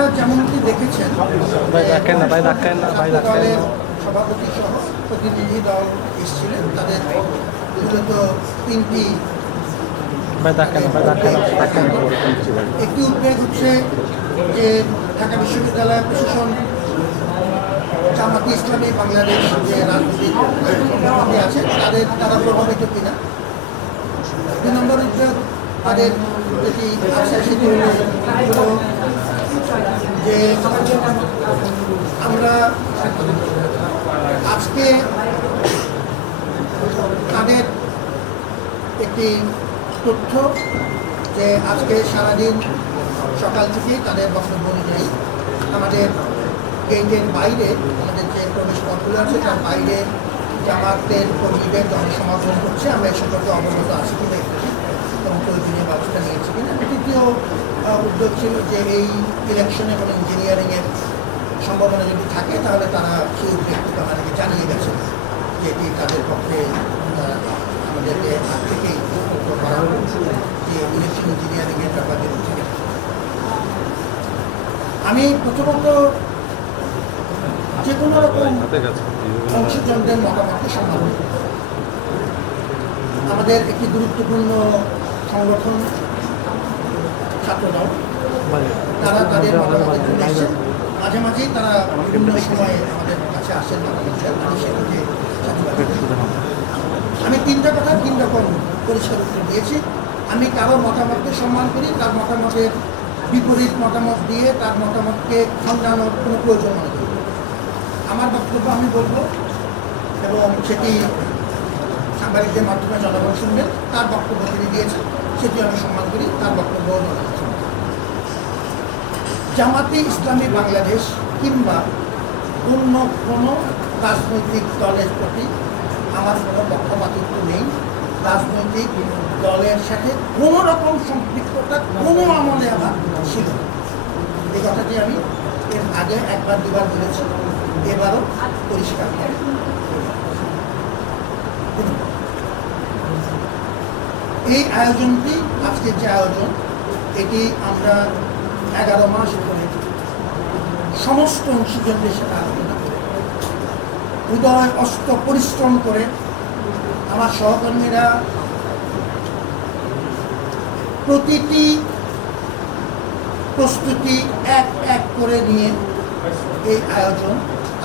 আপনারা যেমনটি দেখেছেন দলের সভাপতি সহ প্রতিনিধি দল এসেছিলেন, তাদের মূলত তিনটি একটি উদ্বেগ হচ্ছে যে ঢাকা বিশ্ববিদ্যালয় প্রশাসন জামাতে ইসলামী বাংলাদেশ যে রাজনৈতিক সংগঠনটি আছে তারা প্রভাবিত কিনা। 2 নম্বর উদ্বেগ তাদের যেটি আছে সেটি হল যে আমরা আজকে তাদের একটি তথ্য যে আজকে সারাদিন সকাল থেকে তাদের বক্তব্য অনুযায়ী আমাদের গেটের বাইরে আমাদের যে প্রবেশ পথগুলো আছে তার বাইরে জামাতের কর্মীদের জনসমাগম হচ্ছে, আমরা এ সম্পর্কে অবগত আছি কিনা এবং প্রয়োজনীয় ব্যবস্থা নিয়েছি কিনা। তৃতীয় উদ্যোগ ছিল যে এই ইলেকশনে কোনো ইঞ্জিনিয়ারিংয়ের সম্ভাবনা যদি থাকে তাহলে তারা সেই উদ্যোগটুকু আমাদেরকে জানিয়ে গেছে যে এটি তাদের পক্ষে আমাদেরকে আগ থেকেই করা যে ইলেকশন ইঞ্জিনিয়ারিংয়ের ব্যাপারে থেকে। আমি প্রথমত যে কোনো রকম অংশীজনদের মতামতকে সম্মান করি। আমাদের একটি গুরুত্বপূর্ণ সংগঠন ছাত্রদল, তারা তাদের মতামতের জন্য এসেছেন, মাঝে মাঝেই তারা বিভিন্ন সময়ে আমাদের কাছে আসেন মতামত। আমি সেগুলি আমি 3টা কথা 3 রকম পরিষ্কার উত্তর দিয়েছি। আমি কারো মতামতকে সম্মান করি, তার মতামতের বিপরীত মতামত দিয়ে তার মতামতকে খণ্ডানোর কোনো প্রয়োজন মনে করি। আমার বক্তব্য আমি বলবো এবং সেটি সাংবাদিকদের মাধ্যমে জনগণ শুনবেন। তার বক্তব্য তিনি দিয়েছেন, সেটি আমি সম্মান করি, তার বক্তব্য জনগণ শুনবেন। জামাতে ইসলামী বাংলাদেশ কিংবা অন্য কোনো রাজনৈতিক দলের প্রতি আমার কোনো পক্ষপাতিত্ব নেই। রাজনৈতিক দলের সাথে কোনো রকম সম্পৃক্ততা কোনো আমলে আমার ছিল না। এই কথাটি আমি এর আগে 1-2 বার বলেছি, এবারও পরিষ্কার করে। এই আয়োজনটি আজকের যে আয়োজন, এটি আমরা 11 মাস ধরে সমস্ত অংশীজনদের সাথে আলোচনা করে উদয় অস্ত পরিশ্রম করে আমার সহকর্মীরা প্রতিটি প্রস্তুতি এক করে নিয়ে এই আয়োজন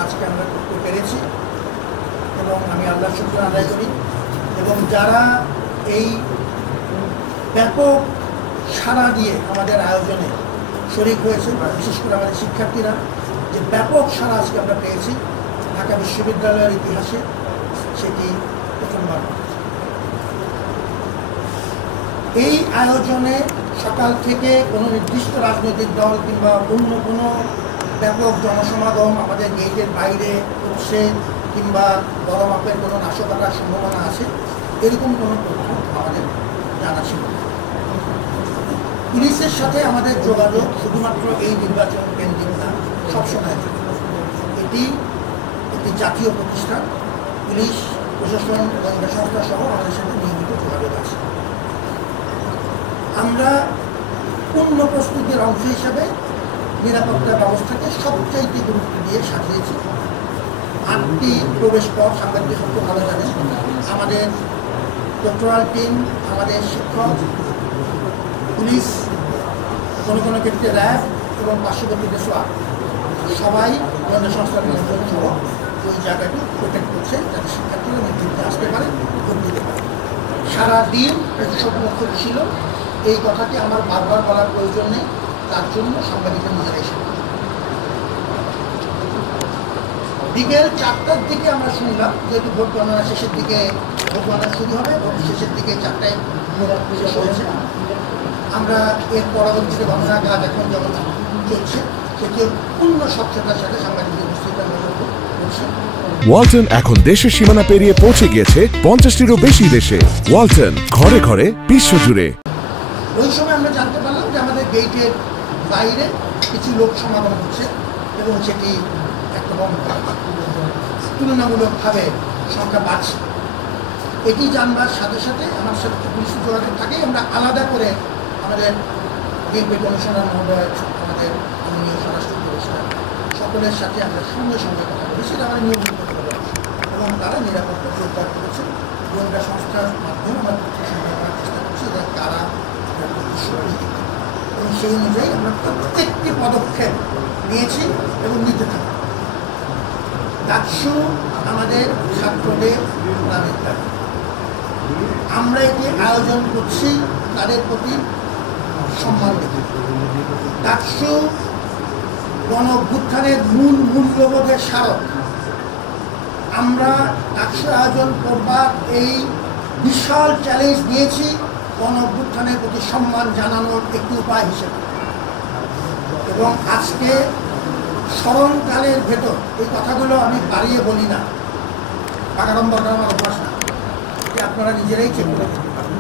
আজকে আমরা করতে পেরেছি এবং আমি আল্লাহর শুকর আদায় করি। এবং যারা এই ব্যাপক সাড়া দিয়ে আমাদের আয়োজনে শরিক হয়েছে, বিশেষ করে আমাদের শিক্ষার্থীরা, যে ব্যাপক সাড়া আজকে আমরা পেয়েছি ঢাকা বিশ্ববিদ্যালয়ের ইতিহাসে, সেটি প্রথমবার। এই আয়োজনে সকাল থেকে কোনো নির্দিষ্ট রাজনৈতিক দল কিংবা অন্য কোনো ব্যাপক জনসমাগম আমাদের গেটের বাইরে হচ্ছে কিংবা বড় মাপের কোনো নাশকতার সম্ভাবনা আছে, এরকম কোনো তথ্য আমাদের জানা ছিল না। পুলিশের সাথে আমাদের যোগাযোগ শুধুমাত্র এই নির্বাচন কেন্দ্রিক না, সবসময় এটি একটি জাতীয় প্রতিষ্ঠান। পুলিশ প্রশাসন গোয়েন্দা সংস্থা সহ আমাদের সাথে নিয়মিত যোগাযোগ আছে। আমরা পূর্ণ প্রস্তুতির অংশ হিসাবে নিরাপত্তা ব্যবস্থাকে সবচাইতে গুরুত্ব দিয়ে সাজিয়েছি। 8টি প্রবেশ পথ, সাংবাদিক সত্য ভালো জানেন, আমাদের পেট্রোল টিম, আমাদের শিক্ষক, পুলিশ, কোনো কোনো ক্ষেত্রে র্যাব এবং পার্শ্ববর্তী সোয়াব, সবাই গোয়েন্দা সংস্থার নিয়ন্ত্রণ সহ ওই জায়গাটি প্রোটেক্ট করছে যাতে শিক্ষার্থীরা নেতৃত্বে আসতে পারে, ভোট দিতে পারে। সারাদিন উৎসবমুখ ছিল, এই কথাটি আমার বারবার বলার প্রয়োজন নেই, তার জন্য সাংবাদিকরা নিজেরা এসে বিকেল 4টার দিকে আমরা শুনলাম, যেহেতু ভোট গণনা শেষের দিকে ভোট গণনা শুরু হবে, ভোট শেষের দিকে 4টায় শেষ হয়েছে। আমরা এর পরবর্তীতে গণনা কাজ এখন যেমন চলছে, সেটিও পূর্ণ স্বচ্ছতার সাথে সাংবাদিকদের উপস্থিত করছে। ওয়ালটন এখন দেশের সীমানা পেরিয়ে পৌঁছে গিয়েছে 50টিরও বেশি দেশে। ওয়ালটন, ঘরে ঘরে বিশ্বজুড়ে। ওই সময় আমরা জানতে পারলাম যে আমাদের গেটের বাইরে কিছু লোক সমাগম হচ্ছে এবং সেটি একরকম তুলনামূলকভাবে সংখ্যা বাড়ছে। এটি জানবার সাথে সাথে আমার সাথে পুলিশের যোগাযোগ থাকে। আমরা আলাদা করে আমাদের গেট কমিশনার মহোদয়, আমাদের মাননীয় সকলের সাথে আমরা সঙ্গে সঙ্গে কথা বলি, সেটা আমরা নিয়মিত করে এবং তারা নিরাপত্তা জোরদার করেছেন। গোয়েন্দা সংস্থার মাধ্যমে আমরা তথ্য সংগ্রহ করার চেষ্টা করছি যে কারা এবং সেই অনুযায়ী আমরা প্রত্যেকটি পদক্ষেপ নিয়েছি এবং নিতে থাকি। ডাকসু আমাদের ছাত্রদের নামের দাবি, আমরা এটি আয়োজন করছি তাদের প্রতি সম্মান রেখে। ডাকসু গণ অভ্যুত্থানের মূল মূল্যবোধের স্মারক। আমরা ডাকসু আয়োজন করবার এই বিশাল চ্যালেঞ্জ নিয়েছি গণ অভ্যুত্থানের প্রতি সম্মান জানানোর একটি উপায় হিসেবে। এবং আজকে স্মরণকালের ভেতর এই কথাগুলো আমি বাড়িয়ে বলি না, বাগাড়ম্বর আমার অভ্যাস না, আপনারা নিজেরাই চেক করে দেখতে পারেন।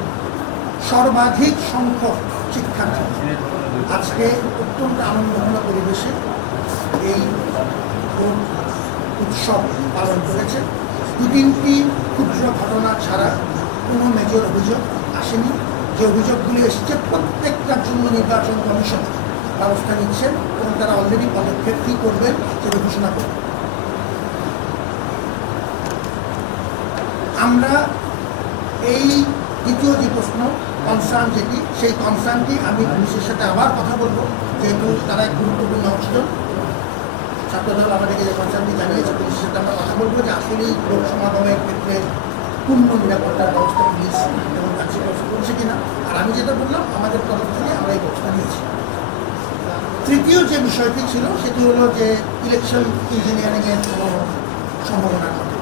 সর্বাধিক সংখ্যক শিক্ষার্থী আজকে অত্যন্ত আনন্দঘন পরিবেশে এই উৎসব পালন করেছে। 2-3টি ক্ষুদ্র ঘটনা ছাড়া কোনো মেজর অভিযোগ আসেনি। যে অভিযোগগুলি এসেছে প্রত্যেকটার জন্য নির্বাচন কমিশন ব্যবস্থা নিচ্ছেন এবং তারা অলরেডি পদক্ষেপ কী করবেন সেটা ঘোষণা করবেন। আমরা এই দ্বিতীয় যে প্রশ্ন কনসার্ন যেটি, সেই কনসার্নটি আমি পুলিশের সাথে আবার কথা বলবো, যেহেতু তারা এক গুরুত্বপূর্ণ অংশ। ছাত্রদল আমাদেরকে যে কনসার্নটি জানিয়েছে, পুলিশের সাথে আমরা কথা বলবো যে আসলেই লোক সমাগমের ক্ষেত্রে পূর্ণ নিরাপত্তার ব্যবস্থা পুলিশ এবং কাছে করছে কিনা। আর আমি যেটা বললাম, আমাদের তরফ থেকে আমরা এই ব্যবস্থা নিয়েছি। তৃতীয় যে বিষয়টি ছিল সেটি হলো যে ইলেকশন ইঞ্জিনিয়ারিংয়ের কোনো সম্ভাবনা ঘটে।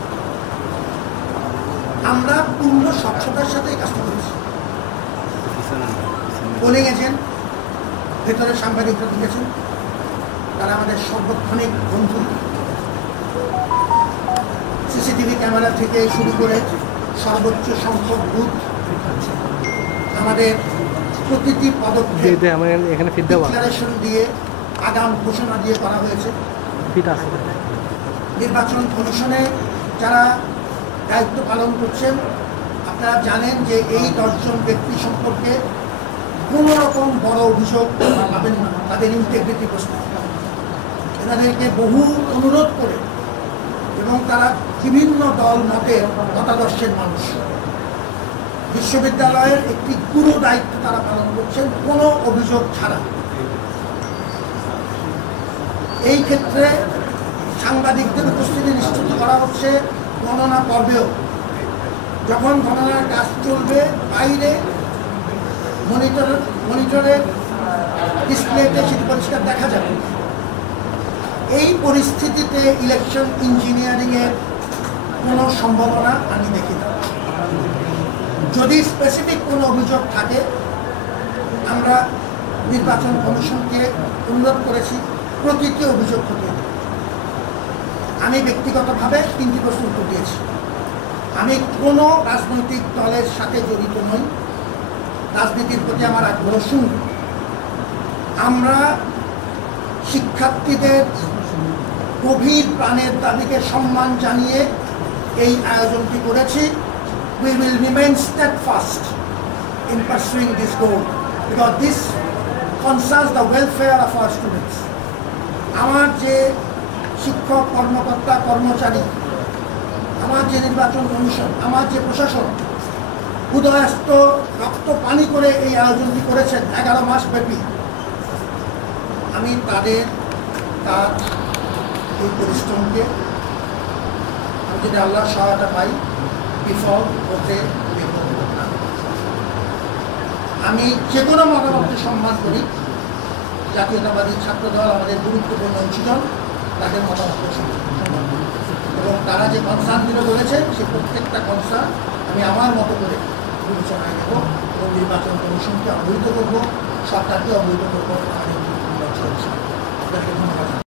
আমরা পূর্ণ স্বচ্ছতার সাথে এই কাজটা করেছি। পোলিং এজেন্ট ভেতরে সাংবাদিকরা ঢুকেছেন, তারা আমাদের সার্বক্ষণিক বন্ধু। সিসিটিভি ক্যামেরা থেকে শুরু করে সর্বোচ্চ সংখ্যক বুথ, আমাদের প্রতিটি পদক্ষেপ ডিক্লারেশন দিয়ে আগাম ঘোষণা দিয়ে করা হয়েছে। নির্বাচন কমিশনে যারা দায়িত্ব পালন করছেন, আপনারা জানেন যে এই 10 জন ব্যক্তি সম্পর্কে কোনো রকম বড় অভিযোগ পাবেন না। তাদের ইন্টিগ্রিটি প্রশ্ন, এনাদেরকে বহু অনুরোধ করে এবং তারা বিভিন্ন দল মতের মতাদর্শের মানুষ, বিশ্ববিদ্যালয়ের একটি গুরু দায়িত্ব তারা পালন করছেন কোনো অভিযোগ ছাড়া। এই ক্ষেত্রে সাংবাদিকদের উপস্থিতি নিশ্চিত করা হচ্ছে গণনা পর্বেও। যখন গণনার কাজ চলবে, বাইরে মনিটরের ডিসপ্লেতে সেটি পরিষ্কার দেখা যাবে। এই পরিস্থিতিতে ইলেকশন ইঞ্জিনিয়ারিংয়ের কোনো সম্ভাবনা আমি দেখি না। যদি স্পেসিফিক কোনো অভিযোগ থাকে, আমরা নির্বাচন কমিশনকে অনুরোধ করেছি প্রতিটি অভিযোগ থেকে। আমি ব্যক্তিগতভাবে 3টি প্রশ্ন উত্তর দিয়েছি। আমি কোনো রাজনৈতিক দলের সাথে জড়িত নই, রাজনীতির প্রতি আমার আগ্রহ শূন্য। আমরা শিক্ষার্থীদের গভীর প্রাণের দাবিকে সম্মান জানিয়ে এই আয়োজনটি করেছি। We will remain steadfast in pursuing this goal because this concerns the welfare of our students. আমার যে শিক্ষক, কর্মকর্তা, কর্মচারী, আমার যে নির্বাচন কমিশন, আমার যে প্রশাসন উদয়াস্ত রক্ত পানি করে এই আয়োজনটি করেছেন 11 মাস ব্যাপী, আমি তার এই পরিশ্রমকে আমি যদি আল্লাহর সহায়তা পাই বিফল হতে দেব না। আমি যে কোনো মতামতকে সম্মান করি। জাতীয়তাবাদী ছাত্রদল আমাদের গুরুত্বপূর্ণ অংশীজন, তাদের মতামতকে সম্মান করি এবং তারা যে কনসার্নগুলো বলেছে সে প্রত্যেকটা কনসার্ন আমি আমার মতো করে বিবেচনায় নেব এবং নির্বাচন কমিশনকে অবহিত করবো, সরকারকে অবহিত করবো। ধন্যবাদ।